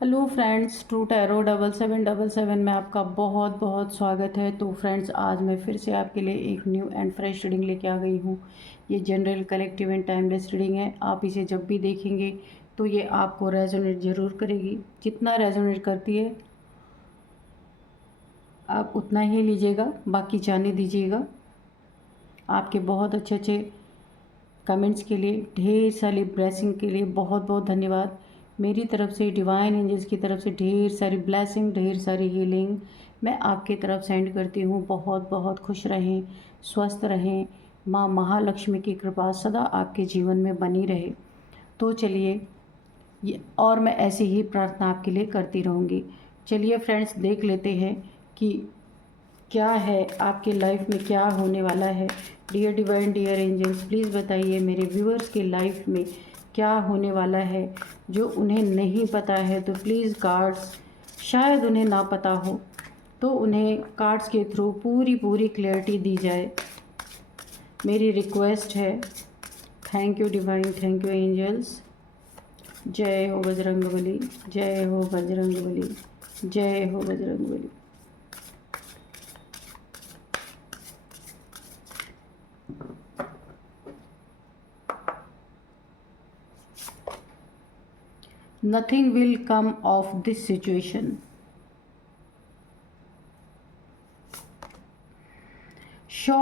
Hello friends, true tarot 7777 में आपका बहुत बहुत स्वागत है। तो फ्रेंड्स, आज मैं फिर से आपके लिए एक न्यू एंड फ्रेश रीडिंग लेके आ गई हूँ। ये general, collective and timeless reading है। आप इसे जब भी देखेंगे तो ये आपको रेजोनेट ज़रूर करेगी। जितना रेजोनेट करती है आप उतना ही लीजिएगा, बाकी जाने दीजिएगा। आपके बहुत अच्छे अच्छे कमेंट्स के लिए, ढेर सारी ब्लेसिंग के लिए बहुत बहुत धन्यवाद। मेरी तरफ से, डिवाइन एंजल्स की तरफ से ढेर सारी ब्लेसिंग, ढेर सारी हीलिंग मैं आपके तरफ सेंड करती हूँ। बहुत बहुत खुश रहें, स्वस्थ रहें। माँ महालक्ष्मी की कृपा सदा आपके जीवन में बनी रहे। तो चलिए, ये और मैं ऐसी ही प्रार्थना आपके लिए करती रहूँगी। चलिए फ्रेंड्स, देख लेते हैं कि क्या है आपके लाइफ में, क्या होने वाला है। Dear divine, dear angels, please बताइए मेरे व्यूअर्स के लाइफ में क्या होने वाला है जो उन्हें नहीं पता है। तो प्लीज़ कार्ड्स, शायद उन्हें ना पता हो तो उन्हें कार्ड्स के थ्रू पूरी पूरी क्लैरिटी दी जाए, मेरी रिक्वेस्ट है। Thank you divine, thank you angels. जय हो बजरंगबली, जय हो बजरंगबली, जय हो Bajrangbali. Nothing will come of this situation. Show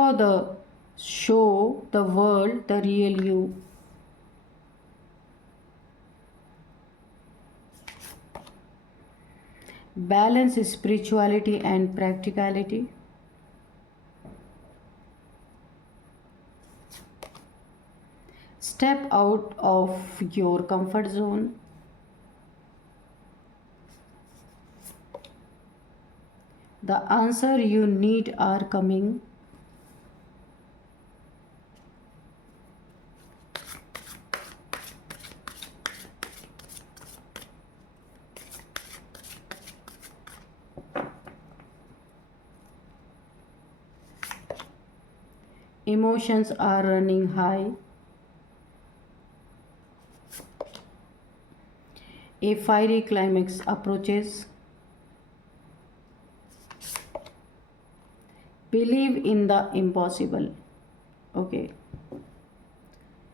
the world the real you. Balance spirituality and practicality. Step out of your comfort zone. The answer you need are coming. Emotions are running high. A fiery climax approaches. Believe in the impossible. Okay,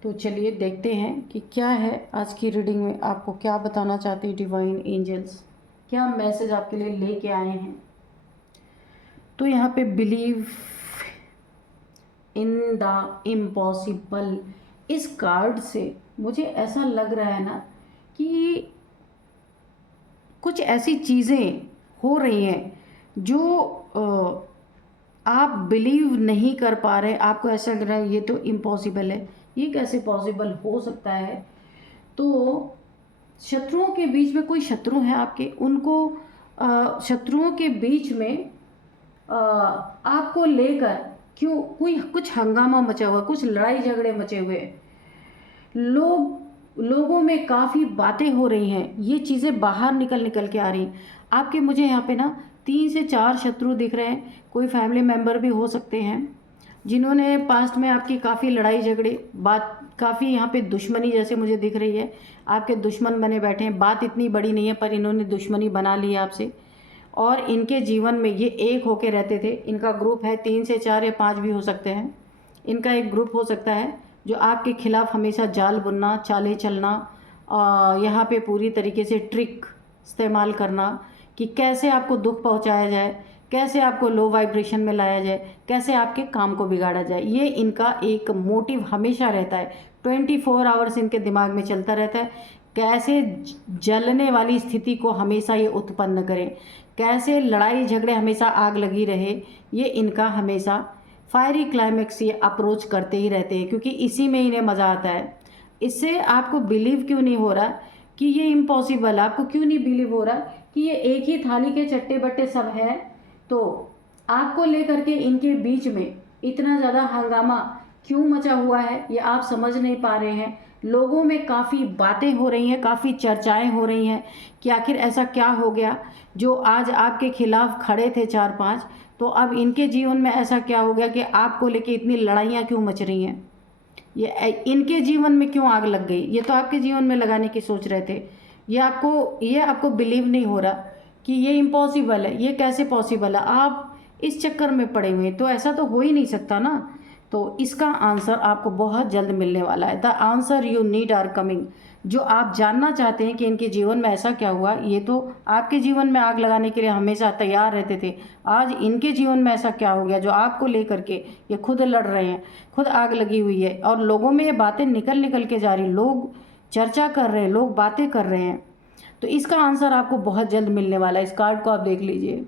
तो चलिए देखते हैं कि क्या है आज की reading में। आपको क्या बताना चाहते हैं डिवाइन एंजल्स, क्या मैसेज आपके लिए लेके आए हैं। तो यहाँ पे बिलीव इन द इम्पॉसिबल, इस कार्ड से मुझे ऐसा लग रहा है ना कि कुछ ऐसी चीज़ें हो रही हैं जो आप बिलीव नहीं कर पा रहे। आपको ऐसा लग रहा है ये तो इम्पॉसिबल है, ये कैसे पॉसिबल हो सकता है। तो शत्रुओं के बीच में, कोई शत्रु हैं आपके, उनको शत्रुओं के बीच में आपको लेकर क्यों कोई कुछ हंगामा मचा हुआ, कुछ लड़ाई झगड़े मचे हुए, लोगों में काफ़ी बातें हो रही हैं। ये चीज़ें बाहर निकल के आ रही आपके। मुझे यहाँ पे ना 3 से 4 शत्रु दिख रहे हैं। कोई फैमिली मेम्बर भी हो सकते हैं जिन्होंने पास्ट में आपकी काफ़ी लड़ाई झगड़े, बात काफ़ी यहाँ पे दुश्मनी जैसे मुझे दिख रही है। आपके दुश्मन बने बैठे हैं। बात इतनी बड़ी नहीं है पर इन्होंने दुश्मनी बना ली है आपसे। और इनके जीवन में ये एक होके रहते थे। इनका ग्रुप है 3 से 4 या 5 भी हो सकते हैं। इनका एक ग्रुप हो सकता है जो आपके खिलाफ हमेशा जाल बुनना, चालें चलना, यहाँ पे पूरी तरीके से ट्रिक इस्तेमाल करना कि कैसे आपको दुख पहुँचाया जाए, कैसे आपको लो वाइब्रेशन में लाया जाए, कैसे आपके काम को बिगाड़ा जाए। ये इनका एक मोटिव हमेशा रहता है। 24 आवर्स इनके दिमाग में चलता रहता है। कैसे जलने वाली स्थिति को हमेशा ये उत्पन्न करें, कैसे लड़ाई झगड़े हमेशा आग लगी रहे, ये इनका हमेशा फायरी क्लाइमेक्स ये अप्रोच करते ही रहते हैं, क्योंकि इसी में इन्हें मज़ा आता है। इससे आपको बिलीव क्यों नहीं हो रहा कि ये इम्पॉसिबल, आपको क्यों नहीं बिलीव हो रहा कि ये एक ही थाली के चट्टे बट्टे सब हैं। तो आपको लेकर के इनके बीच में इतना ज़्यादा हंगामा क्यों मचा हुआ है ये आप समझ नहीं पा रहे हैं। लोगों में काफ़ी बातें हो रही हैं, काफ़ी चर्चाएं हो रही हैं कि आखिर ऐसा क्या हो गया जो आज आपके खिलाफ खड़े थे 4-5, तो अब इनके जीवन में ऐसा क्या हो गया कि आपको लेके इतनी लड़ाइयाँ क्यों मच रही हैं। ये इनके जीवन में क्यों आग लग गई। ये तो आपके जीवन में लगाने की सोच रहे थे। ये आपको बिलीव नहीं हो रहा कि ये इम्पॉसिबल है, ये कैसे पॉसिबल है, आप इस चक्कर में पड़े हुए हैं, तो ऐसा तो हो ही नहीं सकता ना। तो इसका आंसर आपको बहुत जल्द मिलने वाला है। The answer you need are coming. जो आप जानना चाहते हैं कि इनके जीवन में ऐसा क्या हुआ, ये तो आपके जीवन में आग लगाने के लिए हमेशा तैयार रहते थे। आज इनके जीवन में ऐसा क्या हो गया जो आपको लेकर के ये खुद लड़ रहे हैं, खुद आग लगी हुई है, और लोगों में ये बातें निकल निकल के जा रही, लोग चर्चा कर रहे हैं, लोग बातें कर रहे हैं। तो इसका आंसर आपको बहुत जल्द मिलने वाला है। इस कार्ड को आप देख लीजिए।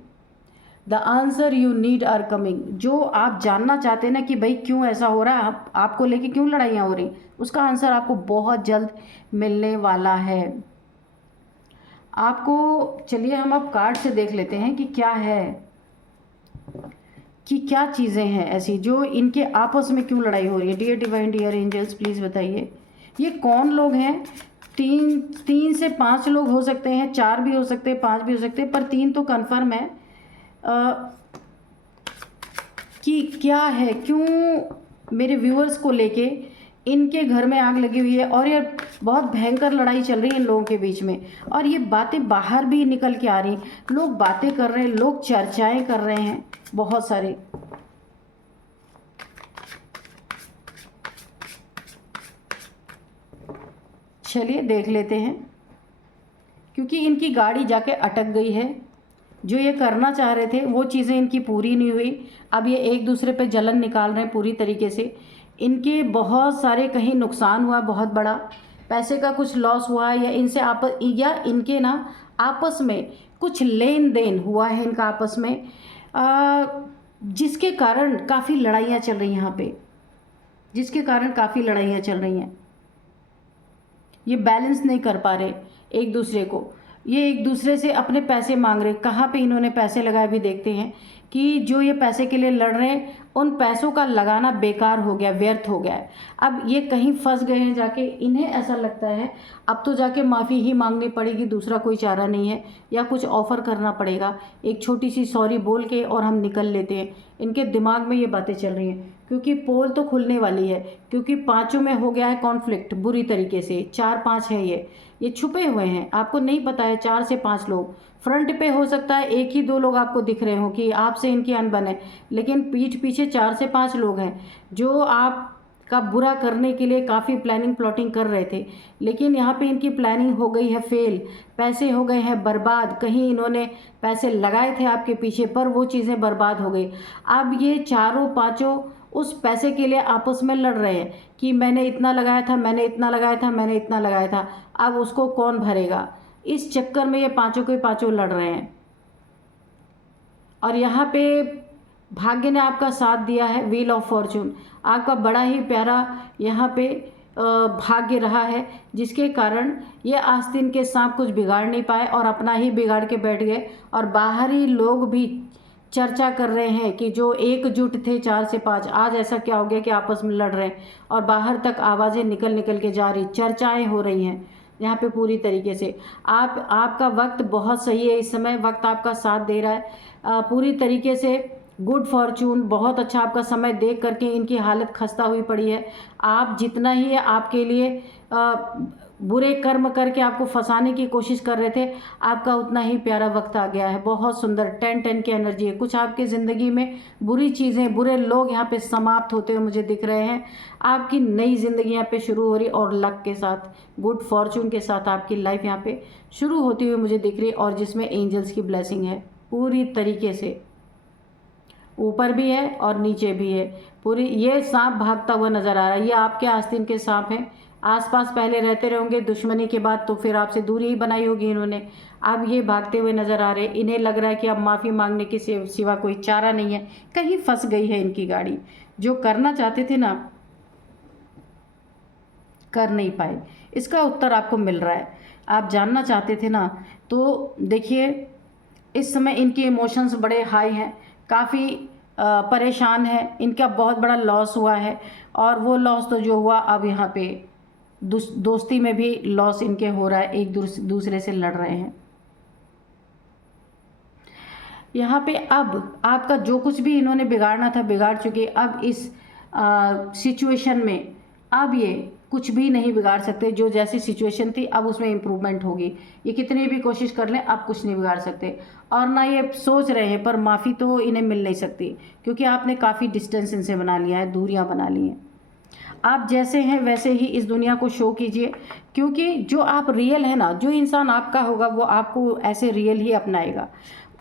The answer you need are coming. जो आप जानना चाहते हैं ना कि भाई क्यों ऐसा हो रहा है, आपको लेके क्यों लड़ाइयाँ हो रही, उसका आंसर आपको बहुत जल्द मिलने वाला है। आपको चलिए हम अब कार्ड से देख लेते हैं कि क्या है, कि क्या चीज़ें हैं ऐसी जो इनके आपस में क्यों लड़ाई हो रही है। Dear divine, dear angels, please बताइए ये कौन लोग हैं। तीन से 5 लोग हो सकते हैं, 4 भी हो सकते हैं, 5 भी हो सकते हैं, पर 3 तो कन्फर्म है। कि क्या है, क्यों मेरे व्यूअर्स को लेके इनके घर में आग लगी हुई है, और ये बहुत भयंकर लड़ाई चल रही है इन लोगों के बीच में, और ये बातें बाहर भी निकल के आ रही, लोग बातें कर रहे हैं, लोग चर्चाएं कर रहे हैं बहुत सारे। चलिए देख लेते हैं, क्योंकि इनकी गाड़ी जाके अटक गई है। जो ये करना चाह रहे थे वो चीज़ें इनकी पूरी नहीं हुई। अब ये एक दूसरे पे जलन निकाल रहे हैं पूरी तरीके से। इनके बहुत सारे कहीं नुकसान हुआ बहुत बड़ा, पैसे का कुछ लॉस हुआ, या इनके ना आपस में कुछ लेन देन हुआ है इनका आपस में, जिसके कारण काफ़ी लड़ाइयाँ चल रही हैं यहाँ पे, जिसके कारण काफ़ी लड़ाइयाँ चल रही हैं। ये बैलेंस नहीं कर पा रहे एक दूसरे को, ये एक दूसरे से अपने पैसे मांग रहे। कहाँ पे इन्होंने पैसे लगाए भी देखते हैं कि जो ये पैसे के लिए लड़ रहे हैं उन पैसों का लगाना बेकार हो गया, व्यर्थ हो गया है। अब ये कहीं फंस गए हैं जाके, इन्हें ऐसा लगता है अब तो जाके माफ़ी ही मांगनी पड़ेगी, दूसरा कोई चारा नहीं है, या कुछ ऑफ़र करना पड़ेगा, एक छोटी सी सॉरी बोल के और हम निकल लेते हैं। इनके दिमाग में ये बातें चल रही हैं, क्योंकि पोल तो खुलने वाली है, क्योंकि 5 में हो गया है कॉन्फ्लिक्ट बुरी तरीके से। 4-5 है, ये छुपे हुए हैं, आपको नहीं पता है। 4 से 5 लोग फ्रंट पे हो सकता है, 1 ही 2 लोग आपको दिख रहे हो कि आपसे इनकी अनबन है, लेकिन पीठ पीछे 4 से 5 लोग हैं जो आपका बुरा करने के लिए काफ़ी प्लानिंग प्लॉटिंग कर रहे थे। लेकिन यहाँ पे इनकी प्लानिंग हो गई है फेल, पैसे हो गए हैं बर्बाद। कहीं इन्होंने पैसे लगाए थे आपके पीछे, पर वो चीज़ें बर्बाद हो गई। अब ये चारों पाँचों उस पैसे के लिए आपस में लड़ रहे हैं कि मैंने इतना लगाया था, मैंने इतना लगाया था, मैंने इतना लगाया था, अब उसको कौन भरेगा। इस चक्कर में ये पांचों के पांचों लड़ रहे हैं। और यहाँ पे भाग्य ने आपका साथ दिया है, व्हील ऑफ फॉर्चून आपका बड़ा ही प्यारा यहाँ पे भाग्य रहा है, जिसके कारण ये आस्तीन के सांप कुछ बिगाड़ नहीं पाए और अपना ही बिगाड़ के बैठ गए। और बाहरी लोग भी चर्चा कर रहे हैं कि जो एकजुट थे 4 से 5, आज ऐसा क्या हो गया कि आपस में लड़ रहे हैं, और बाहर तक आवाज़ें निकल निकल के जा रही, चर्चाएं हो रही हैं यहाँ पे पूरी तरीके से। आपका वक्त बहुत सही है, इस समय वक्त आपका साथ दे रहा है पूरी तरीके से। गुड फॉर्चून, बहुत अच्छा आपका समय देख करके इनकी हालत खस्ता हुई पड़ी है। आप जितना ही आपके लिए बुरे कर्म करके आपको फंसाने की कोशिश कर रहे थे, आपका उतना ही प्यारा वक्त आ गया है। बहुत सुंदर 10-10 की एनर्जी है। कुछ आपकी ज़िंदगी में बुरी चीज़ें, बुरे लोग यहाँ पे समाप्त होते हुए मुझे दिख रहे हैं। आपकी नई ज़िंदगी यहाँ पे शुरू हो रही, और लक के साथ, गुड फॉर्चून के साथ आपकी लाइफ यहाँ पे शुरू होती हुई मुझे दिख रही है, और जिसमें एंजल्स की ब्लेसिंग है पूरी तरीके से। ऊपर भी है और नीचे भी है पूरी। ये सांप भागता हुआ नज़र आ रहा है, ये आपके आस्तीन के सांप हैं। आसपास पहले रहते रहेंगे, दुश्मनी के बाद तो फिर आपसे दूरी ही बनाई होगी इन्होंने। अब ये भागते हुए नज़र आ रहे हैं। इन्हें लग रहा है कि अब माफ़ी मांगने के सिवा कोई चारा नहीं है, कहीं फंस गई है इनकी गाड़ी। जो करना चाहते थे ना, कर नहीं पाए, इसका उत्तर आपको मिल रहा है। आप जानना चाहते थे ना, तो देखिए इस समय इनके इमोशंस बड़े हाई हैं, काफ़ी परेशान है, इनका बहुत बड़ा लॉस हुआ है, और वो लॉस तो जो हुआ अब यहाँ पे दोस्ती में भी लॉस इनके हो रहा है, एक दूसरे से लड़ रहे हैं यहाँ पे। अब आपका जो कुछ भी इन्होंने बिगाड़ना था बिगाड़ चुके। अब इस सिचुएशन में अब ये कुछ भी नहीं बिगाड़ सकते। जो जैसी सिचुएशन थी अब उसमें इम्प्रूवमेंट होगी। ये कितनी भी कोशिश कर लें आप कुछ नहीं बिगाड़ सकते, और ना ये सोच रहे हैं, पर माफ़ी तो इन्हें मिल नहीं सकती, क्योंकि आपने काफ़ी डिस्टेंस इनसे बना लिया है, दूरियां बना ली हैं। आप जैसे हैं वैसे ही इस दुनिया को शो कीजिए, क्योंकि जो आप रियल है ना, जो इंसान आपका होगा वो आपको ऐसे रियल ही अपनाएगा।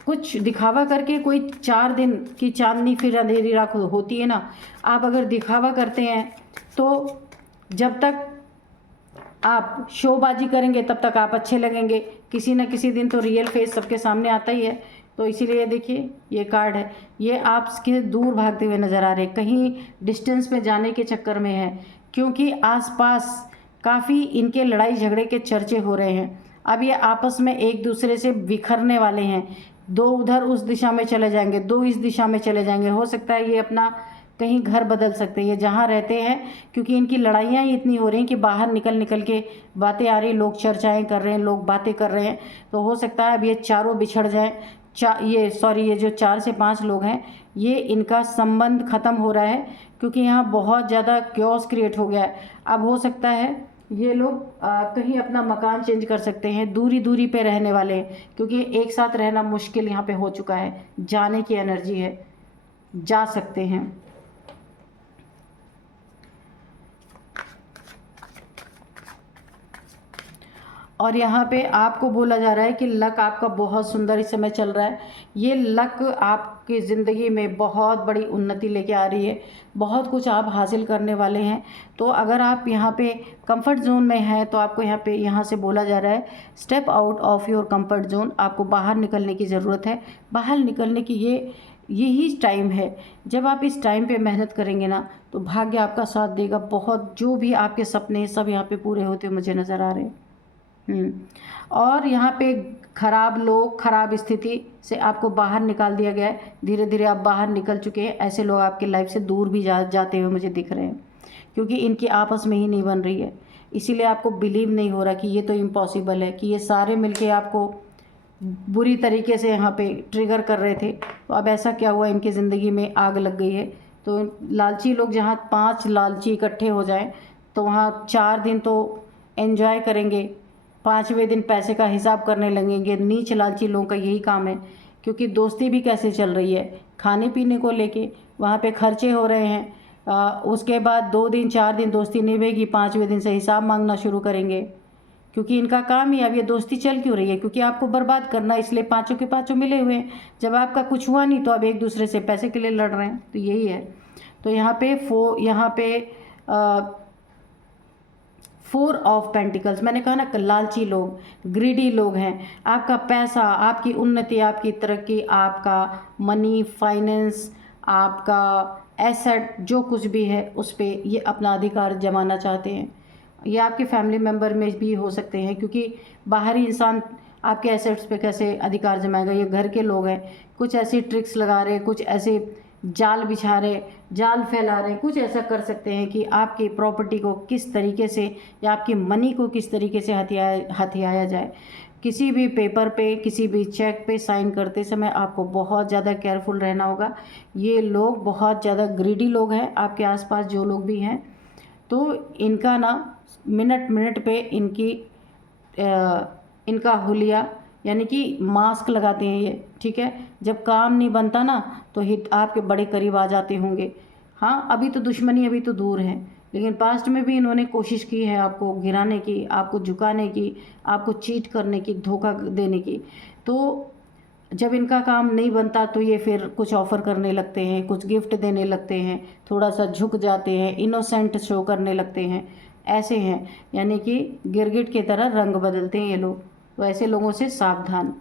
कुछ दिखावा करके कोई 4 दिन की चांदनी फिर अंधेरी रात होती है ना, आप अगर दिखावा करते हैं तो जब तक आप शोबाजी करेंगे तब तक आप अच्छे लगेंगे, किसी न किसी दिन तो रियल फेस सबके सामने आता ही है। तो इसीलिए देखिए ये कार्ड है, ये आपके दूर भागते हुए नज़र आ रहे हैं, कहीं डिस्टेंस में जाने के चक्कर में है, क्योंकि आसपास काफ़ी इनके लड़ाई झगड़े के चर्चे हो रहे हैं। अब ये आपस में एक दूसरे से बिखरने वाले हैं, दो उधर उस दिशा में चले जाएंगे, दो इस दिशा में चले जाएंगे। हो सकता है ये अपना कहीं घर बदल सकते हैं, ये जहाँ रहते हैं, क्योंकि इनकी लड़ाइयाँ ही इतनी हो रही हैं कि बाहर निकल निकल के बातें आ रही, लोग चर्चाएं कर रहे हैं, लोग बातें कर रहे हैं। तो हो सकता है अब ये चारों बिछड़ जाएं। ये जो 4 से 5 लोग हैं, ये इनका संबंध ख़त्म हो रहा है, क्योंकि यहाँ बहुत ज़्यादा क्योस क्रिएट हो गया है। अब हो सकता है ये लोग कहीं अपना मकान चेंज कर सकते हैं, दूरी दूरी पे रहने वाले हैं, क्योंकि एक साथ रहना मुश्किल यहाँ पे हो चुका है। जाने की एनर्जी है, जा सकते हैं। और यहाँ पे आपको बोला जा रहा है कि लक आपका बहुत सुंदर इस समय चल रहा है। ये लक आपकी ज़िंदगी में बहुत बड़ी उन्नति लेके आ रही है, बहुत कुछ आप हासिल करने वाले हैं। तो अगर आप यहाँ पे कंफर्ट जोन में हैं तो आपको यहाँ से बोला जा रहा है step out of your comfort zone. आपको बाहर निकलने की ज़रूरत है। बाहर निकलने की यही टाइम है। जब आप इस टाइम पे मेहनत करेंगे ना तो भाग्य आपका साथ देगा। बहुत जो भी आपके सपने सब यहाँ पे पूरे होते मुझे नज़र आ रहे हैं। और यहाँ पे खराब लोग, खराब स्थिति से आपको बाहर निकाल दिया गया है। धीरे धीरे आप बाहर निकल चुके हैं। ऐसे लोग आपकी लाइफ से दूर भी जाते हुए मुझे दिख रहे हैं, क्योंकि इनकी आपस में ही नहीं बन रही है। इसीलिए आपको बिलीव नहीं हो रहा कि ये तो इम्पॉसिबल है, कि ये सारे मिलके आपको बुरी तरीके से यहाँ पे ट्रिगर कर रहे थे। तो अब ऐसा क्या हुआ, इनकी ज़िंदगी में आग लग गई है। तो लालची लोग जहाँ 5 लालची इकट्ठे हो जाएं तो वहाँ 4 दिन तो एंजॉय करेंगे, 5वें दिन पैसे का हिसाब करने लगेंगे। नीच लालची लोगों का यही काम है, क्योंकि दोस्ती भी कैसे चल रही है, खाने पीने को लेके वहाँ पे खर्चे हो रहे हैं। उसके बाद 2 दिन 4 दिन दोस्ती निभेगी, 5वें दिन से हिसाब मांगना शुरू करेंगे, क्योंकि इनका काम ही। अब ये दोस्ती चल क्यों रही है, क्योंकि आपको बर्बाद करना, इसलिए पाँचों के पाँचों मिले हुए हैं। जब आपका कुछ हुआ नहीं तो अब एक दूसरे से पैसे के लिए लड़ रहे हैं, तो यही है। तो यहाँ पे 4 ऑफ पेंटिकल्स, मैंने कहा ना, लालची लोग, ग्रीडी लोग हैं। आपका पैसा, आपकी उन्नति, आपकी तरक्की, आपका मनी, फाइनेंस, आपका एसेट, जो कुछ भी है उस पर ये अपना अधिकार जमाना चाहते हैं। ये आपके फैमिली मेम्बर में भी हो सकते हैं, क्योंकि बाहरी इंसान आपके एसेट्स पे कैसे अधिकार जमाएगा। ये घर के लोग हैं, कुछ ऐसी ट्रिक्स लगा रहे, कुछ ऐसे जाल बिछा रहे, जाल फैला रहे, कुछ ऐसा कर सकते हैं कि आपकी प्रॉपर्टी को किस तरीके से या आपकी मनी को किस तरीके से हथियाया जाए। किसी भी पेपर पे, किसी भी चेक पे साइन करते समय आपको बहुत ज़्यादा केयरफुल रहना होगा। ये लोग बहुत ज़्यादा ग्रीडी लोग हैं, आपके आसपास जो लोग भी हैं। तो इनका ना मिनट मिनट पे इनका हुलिया, यानी कि मास्क लगाते हैं ये, ठीक है। जब काम नहीं बनता ना तो हित आपके बड़े करीब आ जाते होंगे। हाँ, अभी तो दुश्मनी अभी तो दूर है, लेकिन पास्ट में भी इन्होंने कोशिश की है आपको गिराने की, आपको झुकाने की, आपको चीट करने की, धोखा देने की। तो जब इनका काम नहीं बनता तो ये फिर कुछ ऑफ़र करने लगते हैं, कुछ गिफ्ट देने लगते हैं, थोड़ा सा झुक जाते हैं, इनोसेंट शो करने लगते हैं। ऐसे हैं, यानी कि गिरगिट की तरह रंग बदलते हैं ये लोग। तो ऐसे लोगों से सावधान।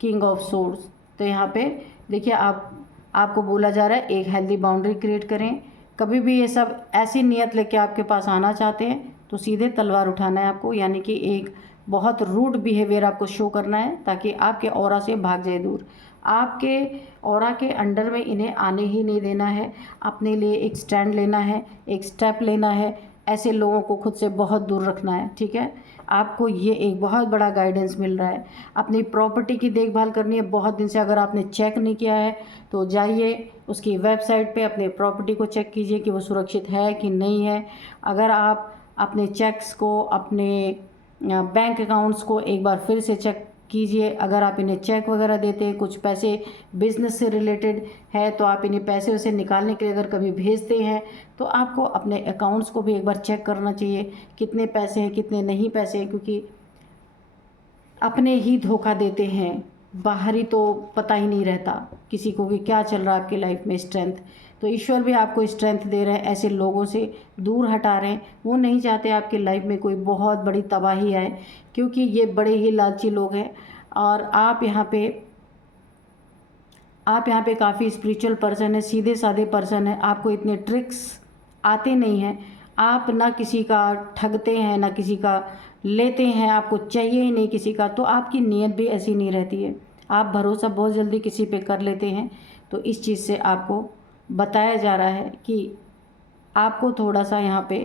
King of swords. तो यहाँ पे देखिए आपको बोला जा रहा है एक हेल्दी बाउंड्री क्रिएट करें। कभी भी ये सब ऐसी नीयत लेके आपके पास आना चाहते हैं तो सीधे तलवार उठाना है आपको, यानी कि एक बहुत रूड बिहेवियर आपको शो करना है, ताकि आपके ऑरा से भाग जाए दूर। आपके ऑरा के अंडर में इन्हें आने ही नहीं देना है। अपने लिए एक स्टैंड लेना है, एक स्टेप लेना है। ऐसे लोगों को खुद से बहुत दूर रखना है, ठीक है। आपको ये एक बहुत बड़ा गाइडेंस मिल रहा है। अपनी प्रॉपर्टी की देखभाल करनी है। बहुत दिन से अगर आपने चेक नहीं किया है तो जाइए उसकी वेबसाइट पे अपने प्रॉपर्टी को चेक कीजिए कि वो सुरक्षित है कि नहीं है। अगर आप अपने चेक्स को, अपने बैंक अकाउंट्स को एक बार फिर से चेक कीजिए। अगर आप इन्हें चेक वगैरह देते हैं, कुछ पैसे बिज़नेस से रिलेटेड है, तो आप इन्हें पैसे उसे निकालने के लिए अगर कभी भेजते हैं तो आपको अपने अकाउंट्स को भी एक बार चेक करना चाहिए, कितने पैसे हैं कितने नहीं पैसे हैं, क्योंकि अपने ही धोखा देते हैं, बाहरी तो पता ही नहीं रहता किसी को कि क्या चल रहा है आपकी लाइफ में। स्ट्रेंथ तो ईश्वर भी आपको स्ट्रेंथ दे रहे हैं, ऐसे लोगों से दूर हटा रहे हैं। वो नहीं चाहते आपकी लाइफ में कोई बहुत बड़ी तबाही आए, क्योंकि ये बड़े ही लालची लोग हैं। और आप यहाँ पे काफ़ी स्पिरिचुअल पर्सन है, सीधे साधे पर्सन है, आपको इतने ट्रिक्स आते नहीं हैं। आप ना किसी का ठगते हैं ना किसी का लेते हैं, आपको चाहिए ही नहीं किसी का, तो आपकी नीयत भी ऐसी नहीं रहती है। आप भरोसा बहुत जल्दी किसी पे कर लेते हैं। तो इस चीज़ से आपको बताया जा रहा है कि आपको थोड़ा सा यहाँ पे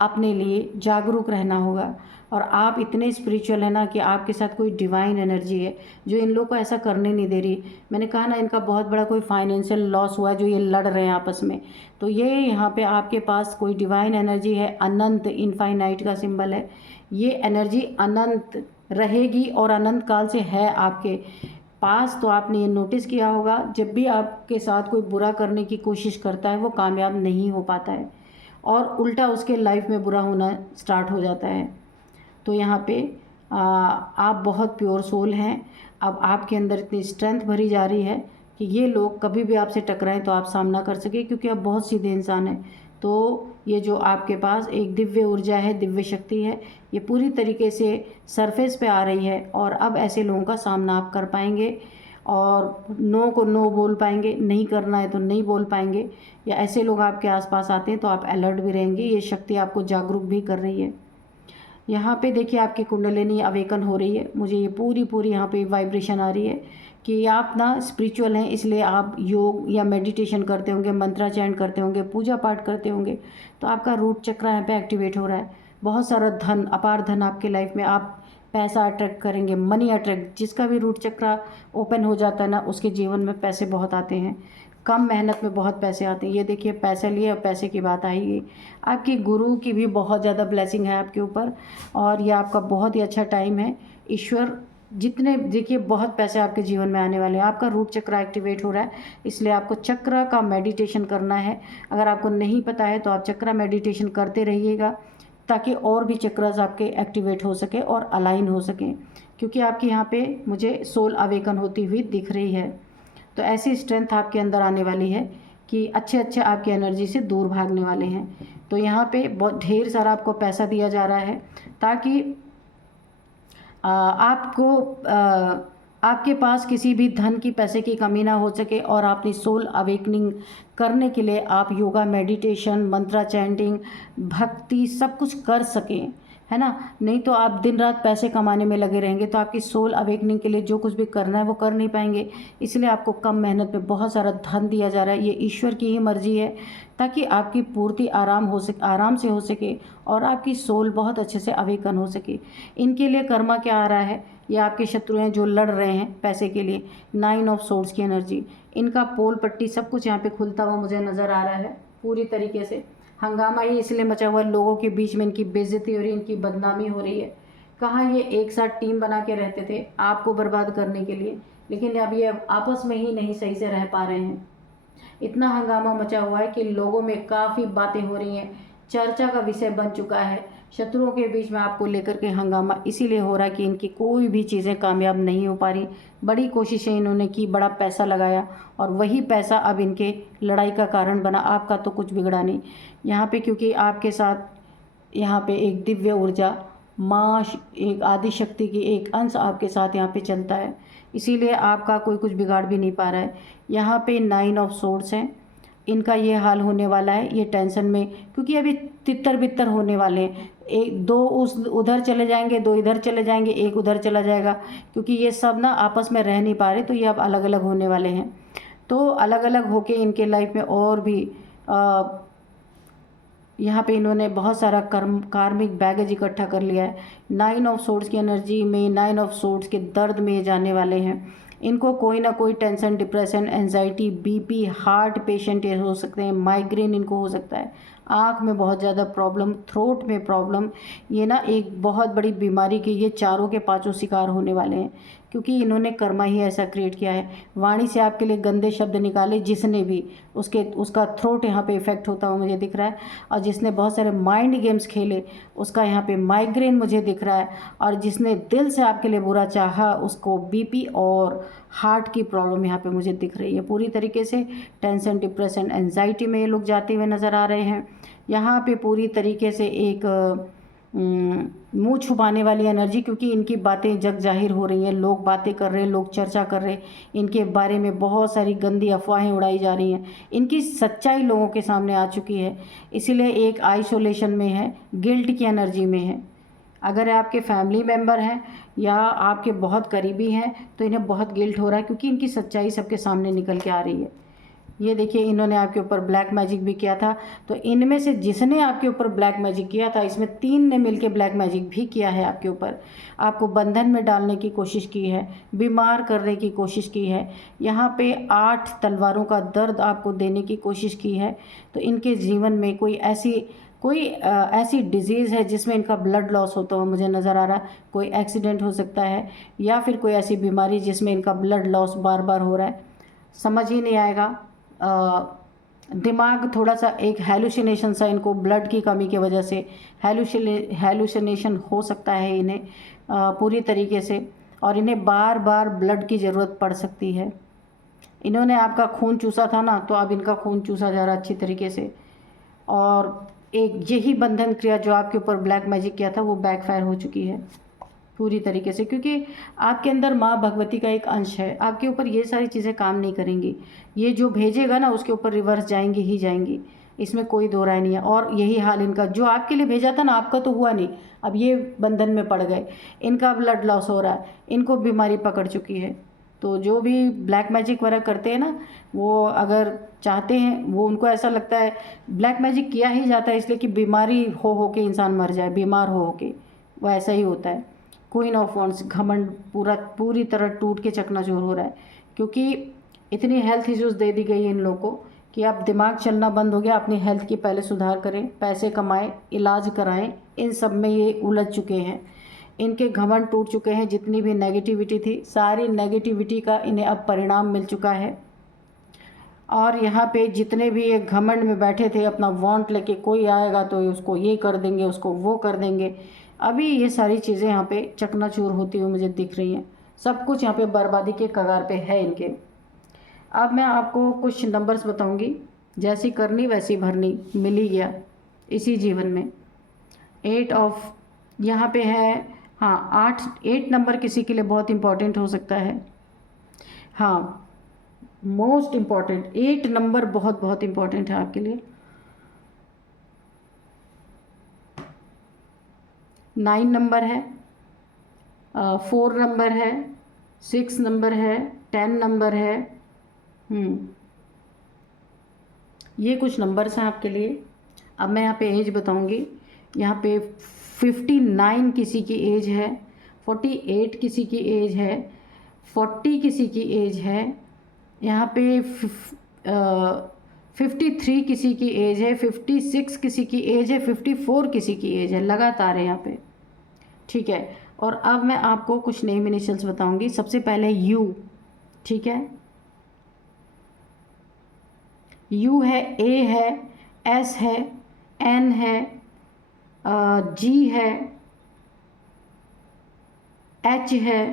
अपने लिए जागरूक रहना होगा। और आप इतने स्पिरिचुअल हैं ना कि आपके साथ कोई डिवाइन एनर्जी है जो इन लोगों को ऐसा करने नहीं दे रही। मैंने कहा ना, इनका बहुत बड़ा कोई फाइनेंशियल लॉस हुआ है जो ये लड़ रहे हैं आपस में। तो ये यहाँ पे आपके पास कोई डिवाइन एनर्जी है, अनंत इनफाइनाइट का सिंबल है। ये एनर्जी अनंत रहेगी और अनंत काल से है आपके पास। तो आपने ये नोटिस किया होगा, जब भी आपके साथ कोई बुरा करने की कोशिश करता है वो कामयाब नहीं हो पाता है और उल्टा उसके लाइफ में बुरा होना स्टार्ट हो जाता है। तो यहाँ पे आप बहुत प्योर सोल हैं। अब आपके अंदर इतनी स्ट्रेंथ भरी जा रही है कि ये लोग कभी भी आपसे टकराएं तो आप सामना कर सके, क्योंकि आप बहुत सीधे इंसान हैं। तो ये जो आपके पास एक दिव्य ऊर्जा है, दिव्य शक्ति है, ये पूरी तरीके से सरफेस पे आ रही है और अब ऐसे लोगों का सामना आप कर पाएंगे और नो को नो बोल पाएंगे, नहीं करना है तो नहीं बोल पाएंगे। या ऐसे लोग आपके आसपास आते हैं तो आप अलर्ट भी रहेंगे। ये शक्ति आपको जागरूक भी कर रही है। यहाँ पे देखिए आपकी कुंडलिनी अवेकन हो रही है। मुझे ये पूरी यहाँ पे वाइब्रेशन आ रही है कि आप ना स्पिरिचुअल हैं, इसलिए आप योग या मेडिटेशन करते होंगे, मंत्रा चैंट करते होंगे, पूजा पाठ करते होंगे, तो आपका रूट चक्र यहाँ पे एक्टिवेट हो रहा है। बहुत सारा धन, अपार धन आपके लाइफ में, आप पैसा अट्रैक्ट करेंगे, मनी अट्रैक्ट। जिसका भी रूट चक्र ओपन हो जाता है ना, उसके जीवन में पैसे बहुत आते हैं, कम मेहनत में बहुत पैसे आते हैं। ये देखिए पैसे लिए और पैसे की बात आई गई। आपकी गुरु की भी बहुत ज़्यादा ब्लेसिंग है आपके ऊपर और ये आपका बहुत ही अच्छा टाइम है। ईश्वर जितने देखिए बहुत पैसे आपके जीवन में आने वाले हैं। आपका रूट चक्र एक्टिवेट हो रहा है, इसलिए आपको चक्र का मेडिटेशन करना है। अगर आपको नहीं पता है तो आप चक्र मेडिटेशन करते रहिएगा, ताकि और भी चक्रस आपके एक्टिवेट हो सके और अलाइन हो सकें, क्योंकि आपकी यहाँ पे मुझे सोल अवेकन होती हुई दिख रही है। तो ऐसी स्ट्रेंथ आपके अंदर आने वाली है कि अच्छे आपकी एनर्जी से दूर भागने वाले हैं। तो यहाँ पे बहुत ढेर सारा आपको पैसा दिया जा रहा है ताकि आपके पास किसी भी धन की, पैसे की कमी ना हो सके और अपनी सोल अवेकनिंग करने के लिए आप योगा, मेडिटेशन, मंत्रा चैंटिंग, भक्ति सब कुछ कर सकें, है ना। नहीं तो आप दिन रात पैसे कमाने में लगे रहेंगे तो आपकी सोल अवेकनिंग के लिए जो कुछ भी करना है वो कर नहीं पाएंगे। इसलिए आपको कम मेहनत में बहुत सारा धन दिया जा रहा है। ये ईश्वर की ही मर्जी है, ताकि आपकी पूर्ति आराम से हो सके और आपकी सोल बहुत अच्छे से अवेकन हो सके। इनके लिए कर्मा क्या आ रहा है, ये आपके शत्रु हैं जो लड़ रहे हैं पैसे के लिए। 9 ऑफ सोर्ड्स की एनर्जी, इनका पोल पट्टी सब कुछ यहाँ पे खुलता हुआ मुझे नज़र आ रहा है। पूरी तरीके से हंगामा ही इसलिए मचा हुआ है, लोगों के बीच में इनकी बेइज्जती हो रही है, इनकी बदनामी हो रही है। कहाँ ये एक साथ टीम बना के रहते थे आपको बर्बाद करने के लिए, लेकिन अब ये आपस में ही नहीं सही से रह पा रहे हैं। इतना हंगामा मचा हुआ है कि लोगों में काफ़ी बातें हो रही हैं, चर्चा का विषय बन चुका है। शत्रुओं के बीच में आपको लेकर के हंगामा इसीलिए हो रहा है कि इनकी कोई भी चीज़ें कामयाब नहीं हो पा रही। बड़ी कोशिशें इन्होंने की, बड़ा पैसा लगाया और वही पैसा अब इनके लड़ाई का कारण बना। आपका तो कुछ बिगड़ा नहीं यहाँ पे, क्योंकि आपके साथ यहाँ पे एक दिव्य ऊर्जा, माँ, एक आदि शक्ति की एक अंश आपके साथ यहाँ पे चलता है, इसीलिए आपका कोई कुछ बिगाड़ भी नहीं पा रहा है। यहाँ पे 9 ऑफ सोर्ड्स हैं, इनका ये हाल होने वाला है, ये टेंशन में, क्योंकि अभी तितर बितर होने वाले हैं। एक दो उधर चले जाएंगे, दो इधर चले जाएंगे, एक उधर चला जाएगा, क्योंकि ये सब ना आपस में रह नहीं पा रहे, तो ये अब अलग अलग होने वाले हैं। तो अलग अलग होके इनके लाइफ में और भी यहाँ पे इन्होंने बहुत सारा कार्मिक बैगेज इकट्ठा कर लिया है। 9 ऑफ सोर्ड्स की एनर्जी में, 9 ऑफ सोर्ड्स के दर्द में जाने वाले हैं। इनको कोई ना कोई tension, depression, anxiety, BP, heart patient ये हो सकते हैं, माइग्रेन इनको हो सकता है, आँख में बहुत ज़्यादा प्रॉब्लम, थ्रोट में प्रॉब्लम। ये ना एक बहुत बड़ी बीमारी के ये चारों के पांचों शिकार होने वाले हैं, क्योंकि इन्होंने कर्मा ही ऐसा क्रिएट किया है। वाणी से आपके लिए गंदे शब्द निकाले जिसने भी, उसका थ्रोट यहाँ पे इफ़ेक्ट होता हुआ मुझे दिख रहा है। और जिसने बहुत सारे माइंड गेम्स खेले उसका यहाँ पे माइग्रेन मुझे दिख रहा है। और जिसने दिल से आपके लिए बुरा चाहा उसको बीपी और हार्ट की प्रॉब्लम यहाँ पे मुझे दिख रही है। पूरी तरीके से टेंशन, डिप्रेशन, एंजाइटी में ये लोग जाते हुए नज़र आ रहे हैं। यहाँ पे पूरी तरीके से एक मुंह छुपाने वाली एनर्जी, क्योंकि इनकी बातें जग जाहिर हो रही हैं, लोग बातें कर रहे हैं, लोग चर्चा कर रहे हैं, इनके बारे में बहुत सारी गंदी अफवाहें उड़ाई जा रही हैं। इनकी सच्चाई लोगों के सामने आ चुकी है, इसीलिए एक आइसोलेशन में है, गिल्ट की एनर्जी में है। अगर आपके फैमिली मेम्बर हैं या आपके बहुत करीबी हैं तो इन्हें बहुत गिल्ट हो रहा है, क्योंकि इनकी सच्चाई सबके सामने निकल के आ रही है। ये देखिए, इन्होंने आपके ऊपर ब्लैक मैजिक भी किया था। तो इनमें से जिसने आपके ऊपर ब्लैक मैजिक किया था, इसमें 3 ने मिलकर ब्लैक मैजिक भी किया है आपके ऊपर। आपको बंधन में डालने की कोशिश की है, बीमार करने की कोशिश की है, यहाँ पे 8 तलवारों का दर्द आपको देने की कोशिश की है। तो इनके जीवन में कोई ऐसी डिजीज़ है जिसमें इनका ब्लड लॉस होता हुआ मुझे नज़र आ रहा है। कोई एक्सीडेंट हो सकता है या फिर कोई ऐसी बीमारी जिसमें इनका ब्लड लॉस बार बार हो रहा है। समझ ही नहीं आएगा। दिमाग थोड़ा सा एक हेलुसिनेशन सा, इनको ब्लड की कमी की वजह से हेलुसिनेशन हो सकता है इन्हें पूरी तरीके से, और इन्हें बार बार ब्लड की ज़रूरत पड़ सकती है। इन्होंने आपका खून चूसा था ना, तो अब इनका खून चूसा जा रहा है अच्छी तरीके से। और एक यही बंधन क्रिया जो आपके ऊपर ब्लैक मैजिक किया था वो बैकफायर हो चुकी है पूरी तरीके से, क्योंकि आपके अंदर माँ भगवती का एक अंश है। आपके ऊपर ये सारी चीज़ें काम नहीं करेंगी, ये जो भेजेगा ना उसके ऊपर रिवर्स जाएंगी ही जाएंगी, इसमें कोई दो राय नहीं है। और यही हाल इनका, जो आपके लिए भेजा था ना, आपका तो हुआ नहीं, अब ये बंधन में पड़ गए, इनका ब्लड लॉस हो रहा है, इनको बीमारी पकड़ चुकी है। तो जो भी ब्लैक मैजिक वगैरह करते हैं ना, वो अगर चाहते हैं, वो उनको ऐसा लगता है ब्लैक मैजिक किया ही जाता है इसलिए कि बीमारी हो के इंसान मर जाए, बीमार हो के, वो ऐसा ही होता है। क्वीन ऑफ वॉन्ड्स, घमंड पूरी तरह टूट के चकनाचूर हो रहा है, क्योंकि इतनी हेल्थ इश्यूज़ दे दी गई है इन लोगों को कि अब दिमाग चलना बंद हो गया। अपनी हेल्थ की पहले सुधार करें, पैसे कमाएं, इलाज कराएं, इन सब में ये उलझ चुके हैं। इनके घमंड टूट चुके हैं, जितनी भी नेगेटिविटी थी सारी नेगेटिविटी का इन्हें अब परिणाम मिल चुका है। और यहाँ पे जितने भी ये घमंड में बैठे थे अपना वांट लेके, कोई आएगा तो उसको ये कर देंगे, उसको वो कर देंगे, अभी ये सारी चीज़ें यहाँ पे चकनाचूर होती हुई मुझे दिख रही हैं। सब कुछ यहाँ पे बर्बादी के कगार पे है इनके। अब मैं आपको कुछ नंबर्स बताऊंगी, जैसी करनी वैसी भरनी, मिल ही गया इसी जीवन में। 8 ऑफ यहाँ पे है, हाँ 8 नंबर किसी के लिए बहुत इम्पॉर्टेंट हो सकता है। हाँ, मोस्ट इम्पॉर्टेंट 8 नंबर बहुत बहुत इम्पॉर्टेंट है आपके लिए। 9 नंबर है, 4 नंबर है, 6 नंबर है, 10 नंबर है। ये कुछ नंबर्स हैं आपके लिए। अब मैं यहाँ पे एज बताऊंगी। यहाँ पे 59 किसी की एज है, 48 किसी की एज है, 40 किसी की एज है, यहाँ पे 53 किसी की एज है, 56 किसी की एज है, 54 किसी की एज है, लगातार है यहाँ पे। ठीक है, और अब मैं आपको कुछ नेम इनिशियल्स बताऊंगी। सबसे पहले यू, ठीक है, यू है, ए है, एस है, एन है, जी है, एच है,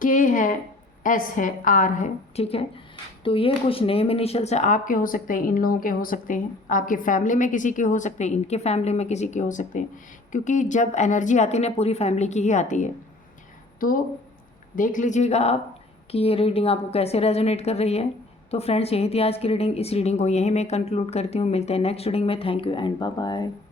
के है, एस है, आर है। ठीक है, तो ये कुछ नेम इनिशियल्स है, आपके हो सकते हैं, इन लोगों के हो सकते हैं, आपके फैमिली में किसी के हो सकते हैं, इनके फैमिली में किसी के हो सकते हैं, क्योंकि जब एनर्जी आती है ना पूरी फैमिली की ही आती है। तो देख लीजिएगा आप कि ये रीडिंग आपको कैसे रेजोनेट कर रही है। तो फ्रेंड्स, यही थी आज की रीडिंग। इस रीडिंग को यहीं मैं कंक्लूड करती हूँ। मिलते हैं नेक्स्ट रीडिंग में। Thank you and bye bye.